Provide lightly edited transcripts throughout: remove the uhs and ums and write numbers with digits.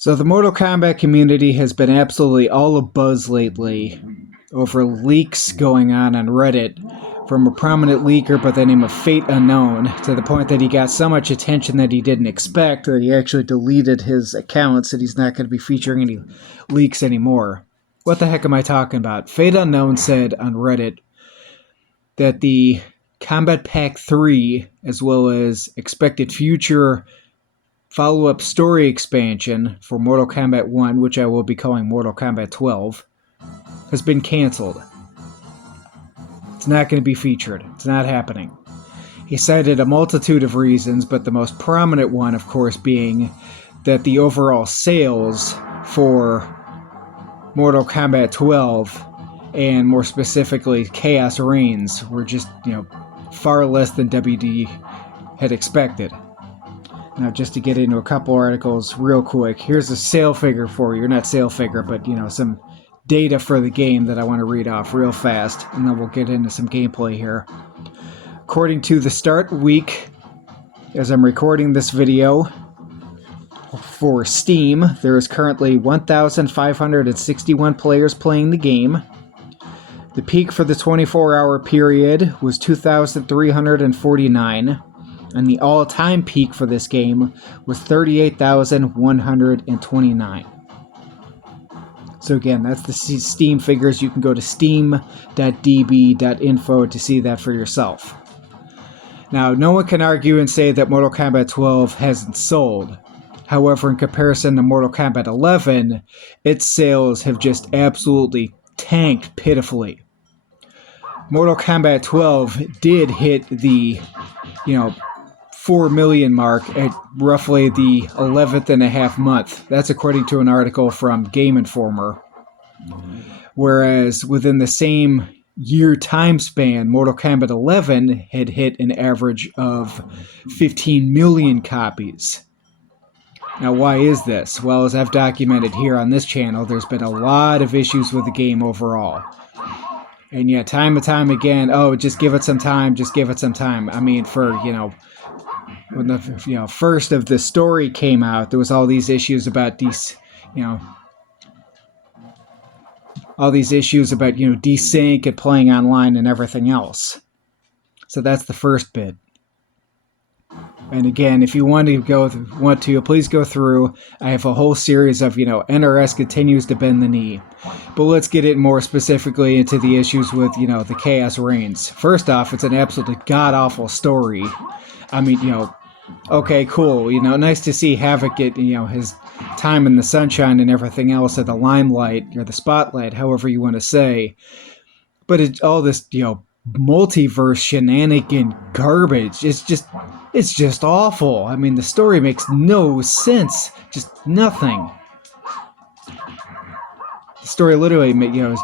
So the Mortal Kombat community has been absolutely all abuzz lately over leaks going on Reddit from a prominent leaker by the name of Fate Unknown, to the point that he got so much attention that he didn't expect that he actually deleted his account, said he's not going to be featuring any leaks anymore. What the heck am I talking about? Fate Unknown said on Reddit that the Combat Pack 3, as well as expected future follow-up story expansion for Mortal Kombat 1, which I will be calling Mortal Kombat 12, has been canceled. It's not going to be featured. It's not happening. He cited a multitude of reasons, but the most prominent one, of course, being that the overall sales for Mortal Kombat 12, and more specifically Chaos Reigns, were just, far less than WD had expected. Now, just to get into a couple articles real quick, here's a sale figure for you. Not sale figure, but, some data for the game that I want to read off real fast, and then we'll get into some gameplay here. According to the start week, as I'm recording this video, for Steam, there is currently 1,561 players playing the game. The peak for the 24-hour period was 2,349. And the all-time peak for this game was 38,129. So again, that's the Steam figures. You can go to steam.db.info to see that for yourself. Now, no one can argue and say that Mortal Kombat 12 hasn't sold. However, in comparison to Mortal Kombat 11, its sales have just absolutely tanked pitifully. Mortal Kombat 12 did hit the, 4 million mark at roughly the 11th and a half month. That's according to an article from Game Informer. Whereas within the same year time span, Mortal Kombat 11 had hit an average of 15 million copies. Now, why is this? Well, as I've documented here on this channel, there's been a lot of issues with the game overall. And yet, time and time again, just give it some time, just give it some time. I mean, for, when the first of the story came out, there was all these issues about desync and playing online and everything else. So that's the first bit. And again, if you want to, please go through. I have a whole series of, NRS continues to bend the knee. But let's get it more specifically into the issues with, the Chaos Reigns. First off, it's an absolutely god-awful story. I mean, okay, cool. Nice to see Havoc get, his time in the sunshine and everything else, or the limelight, or the spotlight, however you want to say. But it's all this, multiverse shenanigan garbage. It's just awful. I mean, the story makes no sense. Just nothing. The story literally, is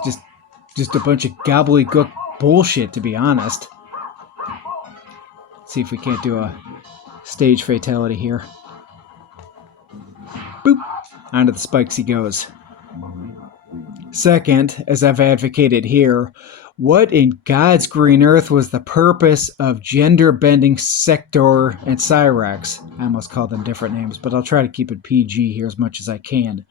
just a bunch of gobbledygook bullshit, to be honest. Let's see if we can't do a stage fatality here. Boop! Onto the spikes he goes. Second, as I've advocated here, what in God's green earth was the purpose of gender-bending Sector and Cyrax? I almost called them different names, but I'll try to keep it PG here as much as I can.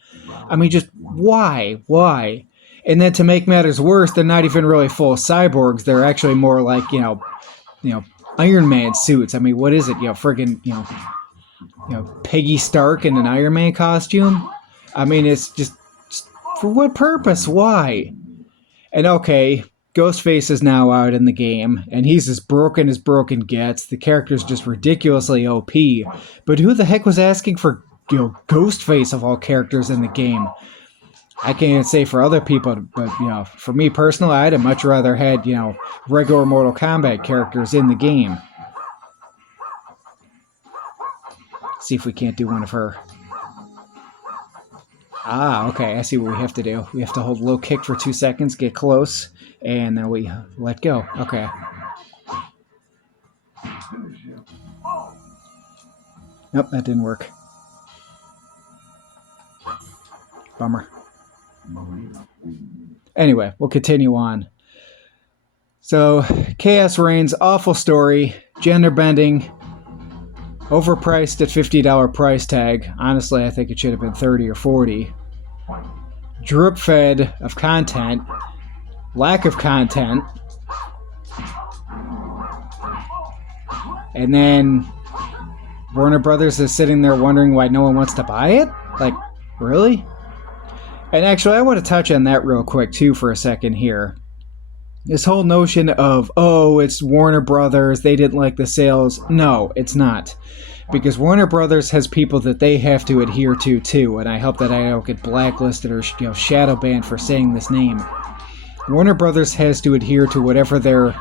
I mean, just why? Why? And then to make matters worse, they're not even really full cyborgs. They're actually more like, Iron Man suits. I mean, what is it? Friggin', Peggy Stark in an Iron Man costume? I mean, it's just for what purpose? Why? And okay, Ghostface is now out in the game, and he's as broken gets. The character's just ridiculously OP. But who the heck was asking for, Ghostface of all characters in the game? I can't even say for other people, but, for me personally, I'd have much rather had, regular Mortal Kombat characters in the game. See if we can't do one of her. Ah, okay, I see what we have to do. We have to hold low kick for 2 seconds, get close, and then we let go. Okay. Nope, that didn't work. Bummer. Anyway, we'll continue on. So, Chaos Reigns, awful story, gender bending, overpriced at $50 price tag. Honestly, I think it should have been 30 or 40. Drip fed of content, lack of content, and then Warner Brothers is sitting there wondering why no one wants to buy it? Like, really? And actually, I want to touch on that real quick, too, for a second here. This whole notion of, oh, it's Warner Brothers, they didn't like the sales. No, it's not. Because Warner Brothers has people that they have to adhere to, too. And I hope that I don't get blacklisted or shadow banned for saying this name. Warner Brothers has to adhere to whatever their,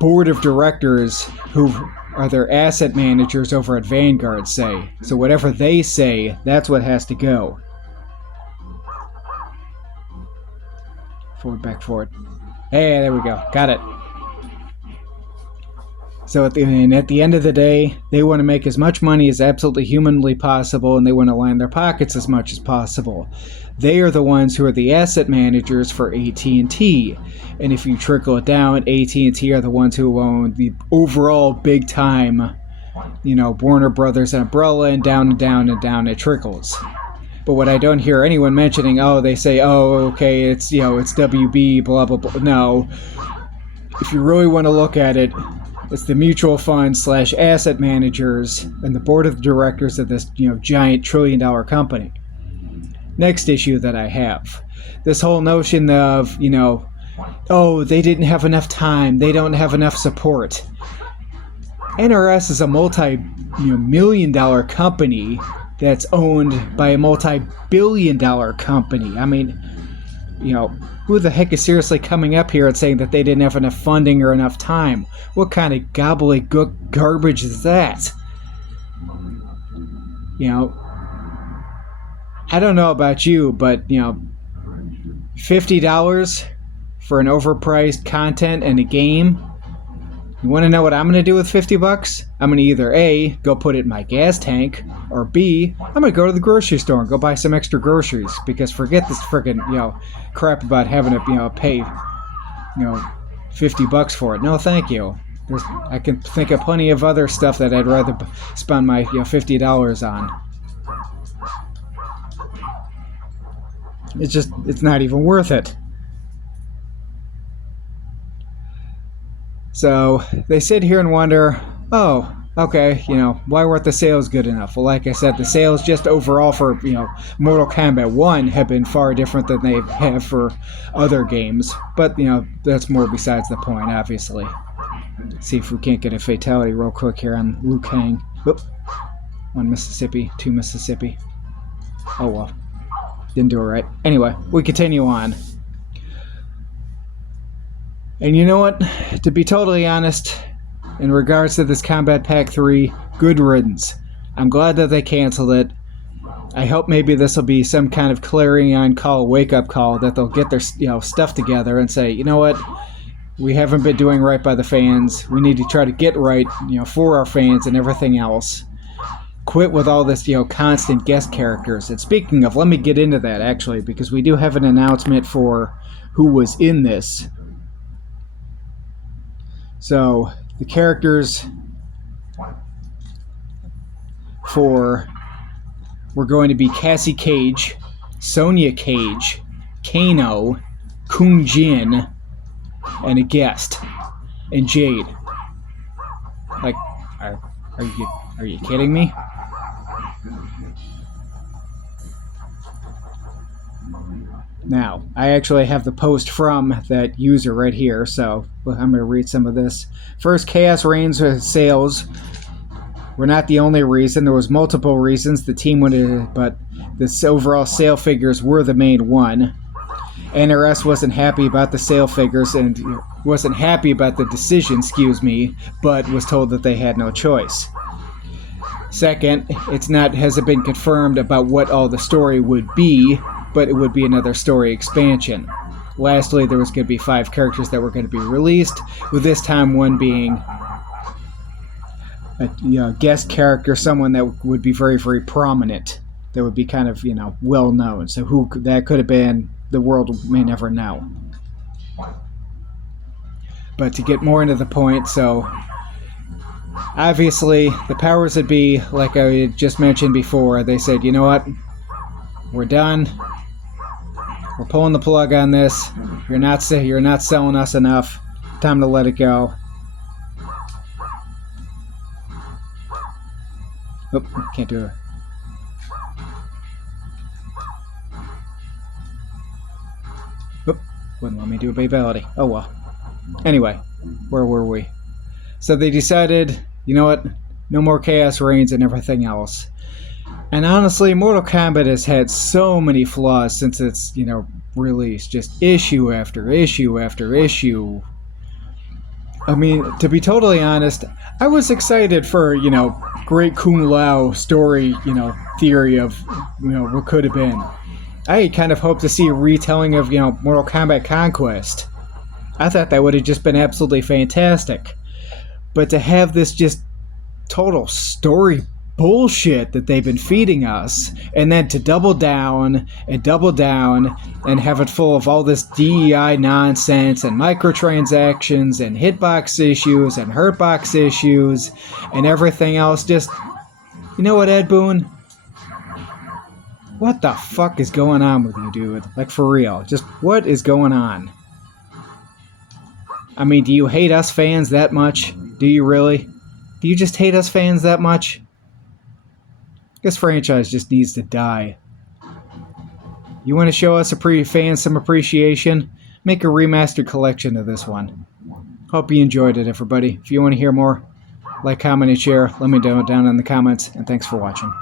board of directors who are their asset managers over at Vanguard say. So whatever they say, that's what has to go. Forward, back, forward. Hey, there we go. Got it. So at the end of the day, they want to make as much money as absolutely humanly possible, and they want to line their pockets as much as possible. They are the ones who are the asset managers for AT&T. And if you trickle it down, AT&T are the ones who own the overall big-time, Warner Brothers umbrella, and down and down and down it trickles. But what I don't hear anyone mentioning, they say, okay, it's WB, blah, blah, blah. No. If you really want to look at it, it's the mutual funds / asset managers and the board of directors of this, giant trillion-dollar company. Next issue that I have. This whole notion of, they didn't have enough time. They don't have enough support. NRS is a multi-million-dollar company that's owned by a multi-billion-dollar company. I mean, who the heck is seriously coming up here and saying that they didn't have enough funding or enough time? What kind of gobbledygook garbage is that? I don't know about you, but, $50 for an overpriced content and a game. You want to know what I'm going to do with $50? I'm going to either A, go put it in my gas tank, or B, I'm going to go to the grocery store and go buy some extra groceries, because forget this freaking, crap about having to, pay, $50 for it. No, thank you. I can think of plenty of other stuff that I'd rather spend my, $50 on. It's not even worth it. So they sit here and wonder, okay, why weren't the sales good enough? Well, like I said, the sales just overall for, Mortal Kombat 1 have been far different than they have for other games. But, that's more besides the point, obviously. Let's see if we can't get a fatality real quick here on Liu Kang. Oop. 1 Mississippi, 2 Mississippi. Oh, well. Didn't do it right. Anyway, we continue on. And you know what? To be totally honest, in regards to this Combat Pack 3, good riddance. I'm glad that they canceled it. I hope maybe this will be some kind of clarion call, wake-up call, that they'll get their stuff together and say, you know what? We haven't been doing right by the fans. We need to try to get right, for our fans and everything else. Quit with all this, constant guest characters. And speaking of, let me get into that, actually, because we do have an announcement for who was in this. So, the characters were going to be Cassie Cage, Sonya Cage, Kano, Kung Jin, and a guest, and Jade. Like, are you kidding me? Now, I actually have the post from that user right here, so I'm going to read some of this. First, Chaos Reigns sales were not the only reason. There was multiple reasons the team wanted, but the overall sale figures were the main one. NRS wasn't happy about the sale figures and wasn't happy about the decision, but was told that they had no choice. Second, hasn't been confirmed about what all the story would be, but it would be another story expansion. Lastly, there was going to be 5 characters that were going to be released, with this time one being a guest character, someone that would be very, very prominent, that would be kind of, well known. So who that could have been, the world may never know. But to get more into the point, so Obviously, the powers that be, like I just mentioned before, they said, you know what? We're done. We're pulling the plug on this. You're not selling us enough. Time to let it go. Oop, can't do it. Oop, wouldn't let me do a babality. Oh well. Anyway, where were we? So they decided, you know what? No more Chaos Reigns and everything else. And honestly, Mortal Kombat has had so many flaws since its, release. Just issue after issue after issue. I mean, to be totally honest, I was excited for, great Kung Lao story, theory of, what could have been. I kind of hoped to see a retelling of, Mortal Kombat Conquest. I thought that would have just been absolutely fantastic. But to have this just total story bullshit that they've been feeding us, and then to double down and have it full of all this DEI nonsense and microtransactions and hitbox issues and hurtbox issues and everything else, just, you know what, Ed Boon? What the fuck is going on with you, dude? Like, for real. Just, what is going on? I mean, do you hate us fans that much? Do you really? Do you just hate us fans that much? This franchise just needs to die. You want to show us fans some appreciation? Make a remastered collection of this one. Hope you enjoyed it, everybody. If you want to hear more, like, comment, and share. Let me know down in the comments, and thanks for watching.